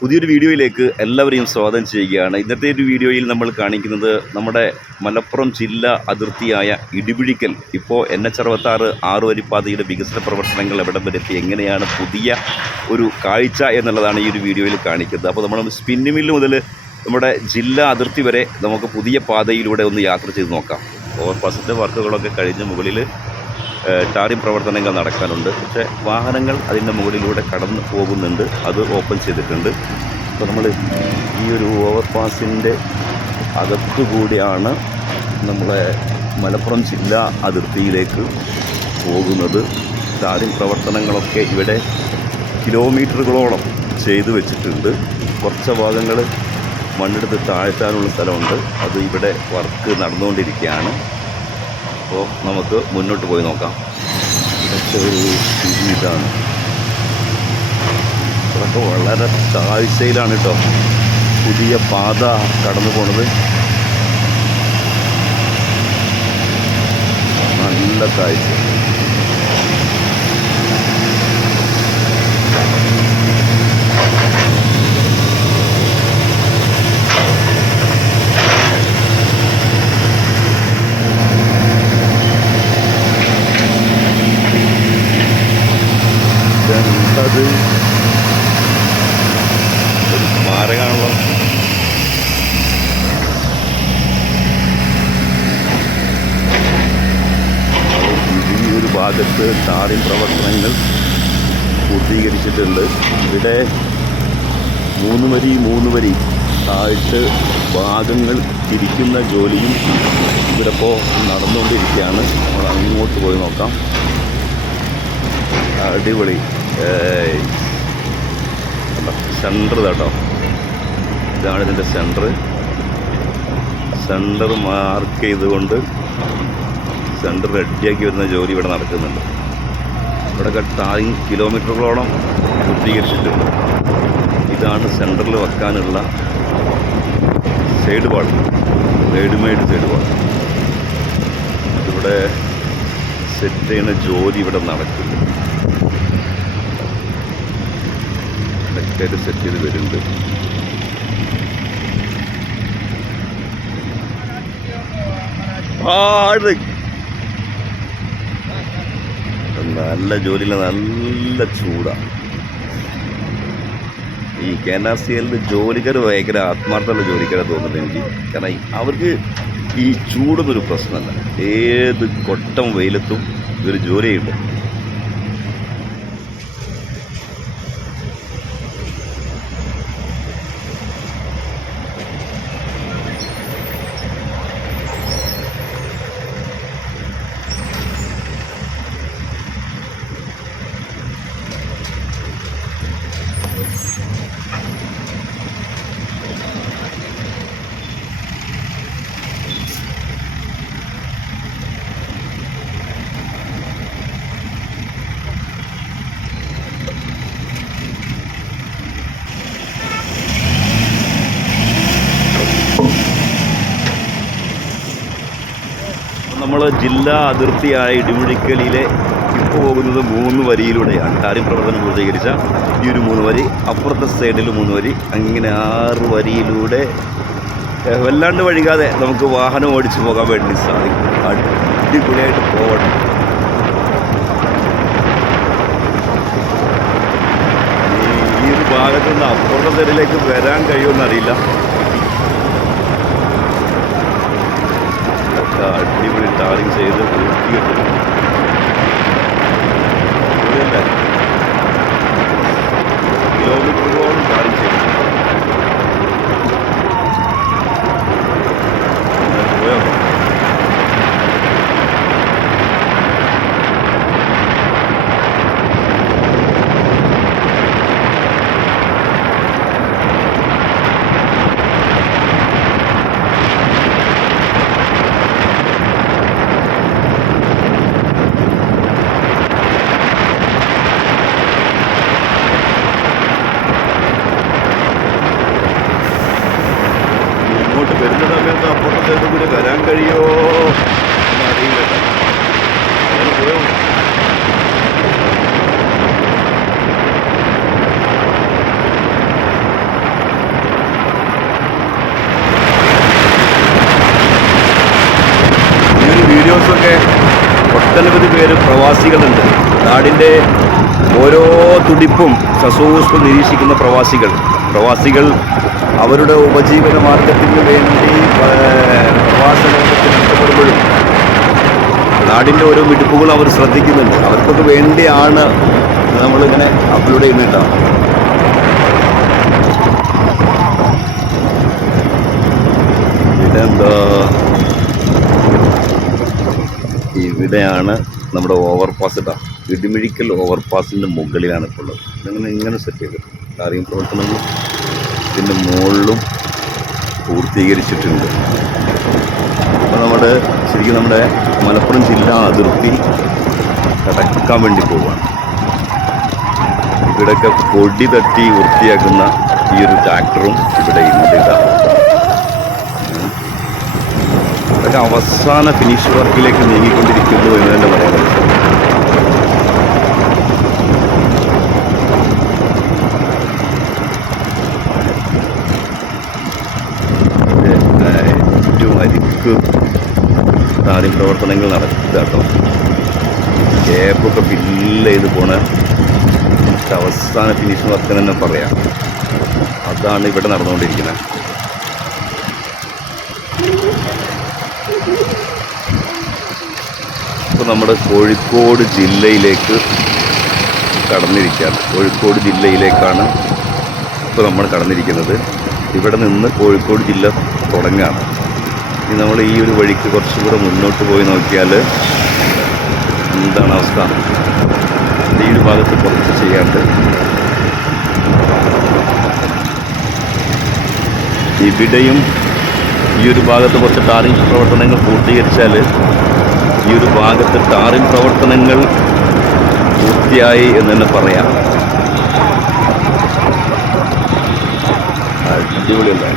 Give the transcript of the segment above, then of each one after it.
പുതിയൊരു വീഡിയോയിലേക്ക് എല്ലാവരെയും സ്വാഗതം ചെയ്യുകയാണ്. ഇന്നത്തെ ഒരു വീഡിയോയിൽ നമ്മൾ കാണിക്കുന്നത് നമ്മുടെ മലപ്പുറം ജില്ലാ അതിർത്തിയായ ഇടിപിഴിക്കൽ. ഇപ്പോൾ എൻ എച്ച് അറുപത്താറ് ആറുവരിപ്പാതയുടെ വികസന പ്രവർത്തനങ്ങൾ എവിടം വരെ എത്തി? എങ്ങനെയാണ് പുതിയ ഒരു കാഴ്ച എന്നുള്ളതാണ് ഈ ഒരു വീഡിയോയിൽ കാണിക്കുന്നത്. അപ്പോൾ നമ്മൾ സ്പിന്ന് മില്ല് മുതൽ നമ്മുടെ ജില്ലാ അതിർത്തി വരെ നമുക്ക് പുതിയ പാതയിലൂടെ ഒന്ന് യാത്ര ചെയ്ത് നോക്കാം. ഓവർ ഓവർപാസിന്റെ വർക്കുകളൊക്കെ കഴിഞ്ഞ് മുകളിൽ ടാറിംഗ് പ്രവർത്തനങ്ങൾ നടക്കാനുണ്ട്. പക്ഷേ വാഹനങ്ങൾ അതിന്റെ മുകളിലൂടെ കടന്നു പോകുന്നുണ്ട്. അത് ഓപ്പൺ ചെയ്തിട്ടുണ്ട്. അപ്പോൾ നമ്മൾ ഈ ഒരു ഓവർപാസിന്റെ അകത്തുകൂടിയാണ് നമ്മളെ മലപ്പുറം ജില്ലാ അതിർത്തിയിലേക്ക് പോകുന്നത്. ടാറിംഗ് പ്രവർത്തനങ്ങളൊക്കെ ഇവിടെ കിലോമീറ്ററുകളോളം ചെയ്തു വെച്ചിട്ടുണ്ട്. കുറച്ച് ഭാഗങ്ങൾ മണ്ണെടുത്ത് താഴ്ത്താനുള്ള സ്ഥലമുണ്ട്. അത് ഇവിടെ വർക്ക് നടന്നുകൊണ്ടിരിക്കുകയാണ്. അപ്പോൾ നമുക്ക് മുന്നോട്ട് പോയി നോക്കാം. ഇതാണ്. ഇതൊക്കെ വളരെ താഴ്ചയിലാണ് കേട്ടോ. പുതിയ പാത കടന്നു പോണത്. നല്ല കാഴ്ച ഈ ഒരു ഭാഗത്ത് ടാറിംഗ് പ്രവർത്തനങ്ങൾ പൂർത്തീകരിച്ചിട്ടുണ്ട്. ഇവിടെ മൂന്ന് വരി മൂന്ന് വരി. ആയിട്ട് ഭാഗങ്ങൾ തിരിക്കുന്ന ജോലിയും ഇവിടെ ഇപ്പോൾ നടന്നുകൊണ്ടിരിക്കുകയാണ്. നമ്മൾ അങ്ങോട്ട് പോയി നോക്കാം. അടിപൊളി. സെന്റർ കേട്ടോ ഇതാണ് ഇതിന്റെ സെന്റർ സെന്റർ മാർക്ക് ചെയ്തുകൊണ്ട് സെന്റർ റെഡിയാക്കി വരുന്ന ജോലി ഇവിടെ നടക്കുന്നുണ്ട്. ഇവിടെ താഴെ കിലോമീറ്ററുകളോളം പൂർത്തീകരിച്ചിട്ടുണ്ട്. ഇതാണ് സെന്ററിൽ വെക്കാനുള്ള side wall readymade side wall ഇവിടെ സെറ്റ് ചെയ്യുന്ന ജോലി ഇവിടെ നടക്കുന്നു ഇതൊക്കെ സെറ്റ് ചെയ്ത് വരുന്നുണ്ട്. ആട് നല്ല ജോലിയില്ല നല്ല ചൂടാണ് ഈ കെ എൻ ആർ സി എല്ലിൽ ജോലിക്കാർ ഭയങ്കര ആത്മാർത്ഥമുള്ള ജോലിക്കാരെ തോന്നുന്നത് എനിക്ക്. കാരണം അവർക്ക് ഈ ചൂടൊന്നൊരു പ്രശ്നമല്ല. ഏത് കൊട്ടം വെയിലത്തും ഇവർ ജോലി ചെയ്യുന്നുണ്ട് നമ്മൾ ജില്ലാ അതിർത്തിയായ ഇടിമുഴിക്കലിലെ ഇപ്പോൾ പോകുന്നത് മൂന്ന് വരിയിലൂടെയാണ്. കാര്യം പ്രവർത്തനം പൂർത്തീകരിച്ച ഈ ഒരു മൂന്ന് വരി അപ്പുറത്തെ സൈഡിൽ മൂന്ന് വരി അങ്ങനെ ആറ് വരിയിലൂടെ വല്ലാണ്ട് വഴികാതെ നമുക്ക് വാഹനം ഓടിച്ചു പോകാൻ വേണ്ടി സാധിക്കും. അടിപൊളിയായിട്ട് പോകണം ഈ- ഒരു ഭാഗത്തു നിന്ന് അപ്പുറത്തെ സൈഡിലേക്ക് വരാൻ കഴിയുമെന്നറിയില്ല ഭാഗത്തോട്ട് വരാൻ കഴിയോ എന്നറിയില്ല അങ്ങനെ പോയോ? വീഡിയോസൊക്കെ ഒട്ടനവധി പേര് പ്രവാസികളുണ്ട്. നാടിന്റെ ഓരോ തുടിപ്പും സസൂഷ്മം നിരീക്ഷിക്കുന്ന പ്രവാസികൾ. പ്രവാസികൾ അവരുടെ ഉപജീവന മാർഗത്തിന് വേണ്ടി പ്രവാസ നഷ്ടപ്പെടുമ്പോഴും നാടിന്റെ ഓരോ മിടുപ്പുകളും അവർ ശ്രദ്ധിക്കുന്നുണ്ട്. അവർക്കൊക്കെ വേണ്ടിയാണ് നമ്മളിങ്ങനെ അപ്ലോഡ് ചെയ്യുന്നുണ്ടോ പിന്നെന്താ ഇവിടെയാണ് നമ്മുടെ ഓവർ പാസ് ഇട്ടാ ഇടിമിഴിക്കൽ ഓവർ പാസിന്റെ മുകളിലാണ് ഇപ്പോൾ ഉള്ളത്. ഇങ്ങനെ സെറ്റ് ചെയ്തിട്ടുണ്ട് കാര്യം പ്രവർത്തനങ്ങൾ ഇതിന്റെ മുകളിലും പൂർത്തീകരിച്ചിട്ടുണ്ട്. അപ്പോൾ നമ്മുടെ ശരിക്കും നമ്മുടെ മലപ്പുറം ജില്ലാ അതിർത്തി കടക്കാൻ വേണ്ടി പോവുകയാണ് ഇവിടെയൊക്കെ പൊടി തട്ടി വൃത്തിയാക്കുന്ന ഈ ഒരു ട്രാക്ടറും ഇവിടെ ഇതൊക്കെ അവസാന ഫിനിഷ് വർക്കിലേക്ക് നീങ്ങിക്കൊണ്ടിരിക്കുന്നു എന്ന് തന്നെ പറയാൻ താടി പ്രവർത്തനങ്ങൾ നടക്കും കേട്ടോ ഗ്യാപ്പൊക്കെ ഫില്ല് ചെയ്ത് പോണ അവസാന ഫിനിഷ് വർക്ക് തന്നെ പറയാം. അതാണ് ഇവിടെ നടന്നുകൊണ്ടിരിക്കുന്നത്. ഇപ്പോൾ നമ്മുടെ കോഴിക്കോട് ജില്ലയിലേക്ക് കടന്നിരിക്കുകയാണ്. കോഴിക്കോട് ജില്ലയിലേക്കാണ് ഇപ്പോൾ നമ്മൾ കടന്നിരിക്കുന്നത്. ഇവിടെ നിന്ന് കോഴിക്കോട് ജില്ല തുടങ്ങുകയാണ് നമ്മൾ ഈ ഒരു വഴിക്ക് കുറച്ചും കൂടെ മുന്നോട്ട് പോയി നോക്കിയാൽ എന്താണ് അവസ്ഥ? ഈ ഒരു ഭാഗത്ത് കുറച്ച് ചെയ്യാണ്ട് ഇവിടെയും ഈ ഒരു ഭാഗത്ത് കുറച്ച് ടാറിംഗ് പ്രവർത്തനങ്ങൾ പൂർത്തീകരിച്ചാൽ ഈ ഒരു ഭാഗത്ത് ടാറിംഗ് പ്രവർത്തനങ്ങൾ പൂർത്തിയായി എന്ന് തന്നെ പറയാം. അടിപൊളിയല്ലേ?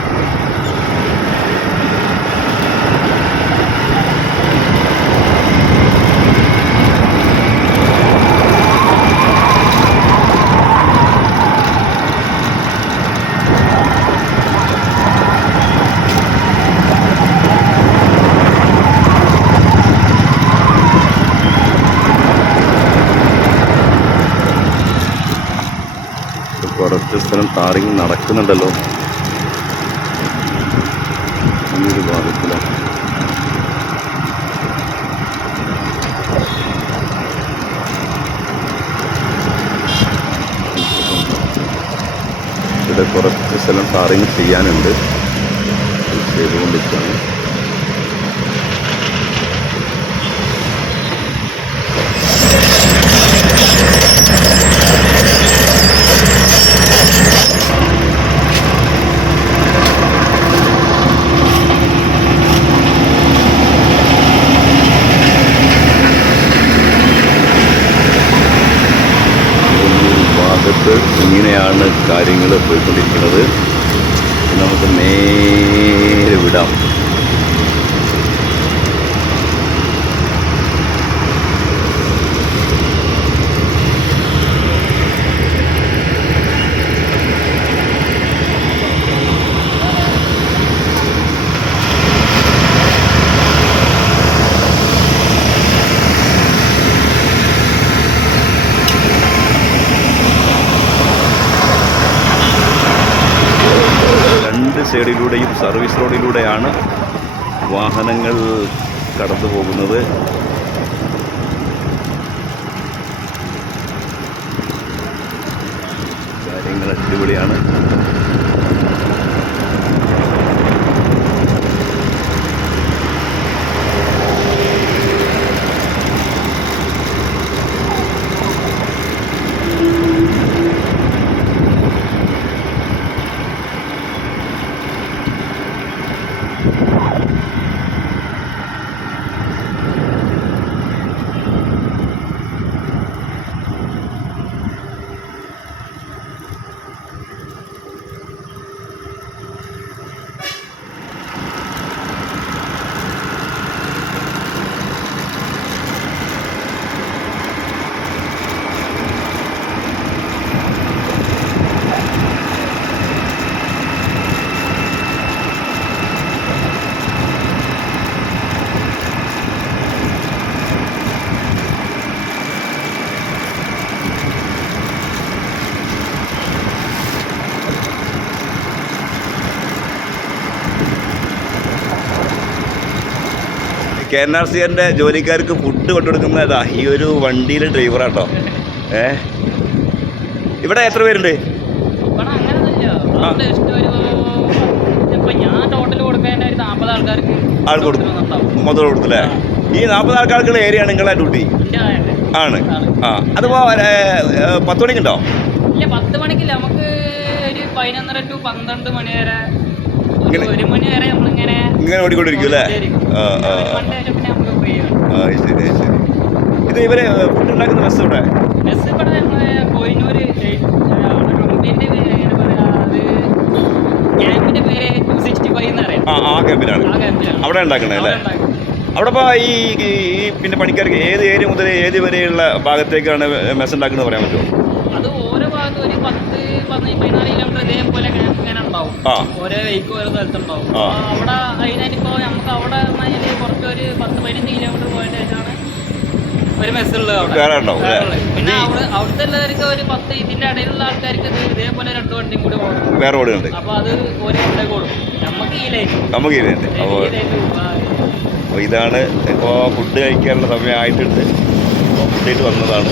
കുറച്ച് സ്ഥലം ടാറിങ് നടക്കുന്നുണ്ടല്ലോ. ഈ ഒരു ഇവിടെ കുറച്ച് സ്ഥലം ടാറിങ് ചെയ്യാനുണ്ട്. ചെയ്തുകൊണ്ടിരിക്കുകയാണ് ഈ ഭാഗത്ത് ഇങ്ങനെയാണ് കാര്യങ്ങൾ പോയിക്കൊണ്ടിരിക്കുന്നത്. നമുക്ക് നേരെ വിടാം രണ്ട് സൈഡിലൂടെയും സർവീസ് റോഡിലൂടെയാണ് വാഹനങ്ങൾ കടന്നു പോകുന്നത്. കാര്യങ്ങൾ അടിപൊളിയാണ്. കെ എൻ ആർ സി എന്റെ ജോലിക്കാർക്ക് ഫുഡ് കൊണ്ടുകൊടുക്കുന്ന ഇതാ ഈ ഒരു വണ്ടിയിലെ ഡ്രൈവറാട്ടോ. ഏ? ഇവിടെ എത്ര പേരുണ്ട്? ആൾ കൊടുക്കും. മൊത്തം ഈ നാൽപ്പത് ആൾക്കാർക്കുള്ള ഏരിയ ആണ് നിങ്ങളെ ഡ്യൂട്ടി? ആണ്. ആ. അതിപ്പോ പത്ത് മണിക്കുണ്ടോ ഇല്ല പത്ത് മണിക്കില്ല നമുക്ക് ഒരു പതിനൊന്നര ടു പന്ത്രണ്ട് മണി വരെ ഇങ്ങനെ- ഓടിക്കൊണ്ടിരിക്കും അല്ലേ. ആ ആ. ആ ശരി ശരി. ഇത് ഇവരെ ഫുഡ് ഉണ്ടാക്കുന്ന ബസ് ഇവിടെ ആ ക്യാമ്പിലാണ്. അവിടെ ഉണ്ടാക്കണേ അല്ലേ? അവിടെ. ഇപ്പോൾ ഈ പിന്നെ പണിക്കാർക്ക് ഏത് ഏരിയ മുതൽ ഏത് വരെയുള്ള ഭാഗത്തേക്കാണ് മെസ്സ് ഉണ്ടാക്കുന്നത് പറയാൻ പറ്റുമോ? ഒരു പത്ത് പതിനാല് കിലോമീറ്റർ ഇതേപോലെ ഇങ്ങനെ ഉണ്ടാവും. ഓരോ വെഹിക്ക് ഓരോ സ്ഥലത്തുണ്ടാവും. അവിടെ അതിനിപ്പോ നമുക്ക് അവിടെ കുറച്ചൊരു പത്ത് പതിനഞ്ച് കിലോമീറ്റർ പോയതിന് ശേഷമാണ് ഒരു മെസ്സ് ഉള്ളത് അവിടെ. വേറെ ഉണ്ടാവും അല്ലേ? വേറെ ഉള്ളത്. പിന്നെ അവിടെ അവിടുത്തെ ഉള്ളവർക്ക് ഒരു പത്ത് ഇതിന്റെ ഇടയിലുള്ള ആൾക്കാർക്ക് ഇത് ഇതേപോലെ രണ്ട് വണ്ടിയും കൂടി ഓടും വേറെ ഓടുന്നുണ്ട് അപ്പോൾ അത് ഒരു കൊടുക്കും നമുക്ക് ഈ ലൈൻ നമുക്ക് ഈ അപ്പോൾ ഇതാണ് ഇപ്പോൾ ഫുഡ് കഴിക്കാനുള്ള സമയമായിട്ടുണ്ട്. ആയിട്ടുണ്ട് ഫുഡ് ആയിട്ട് വന്നതാണ്.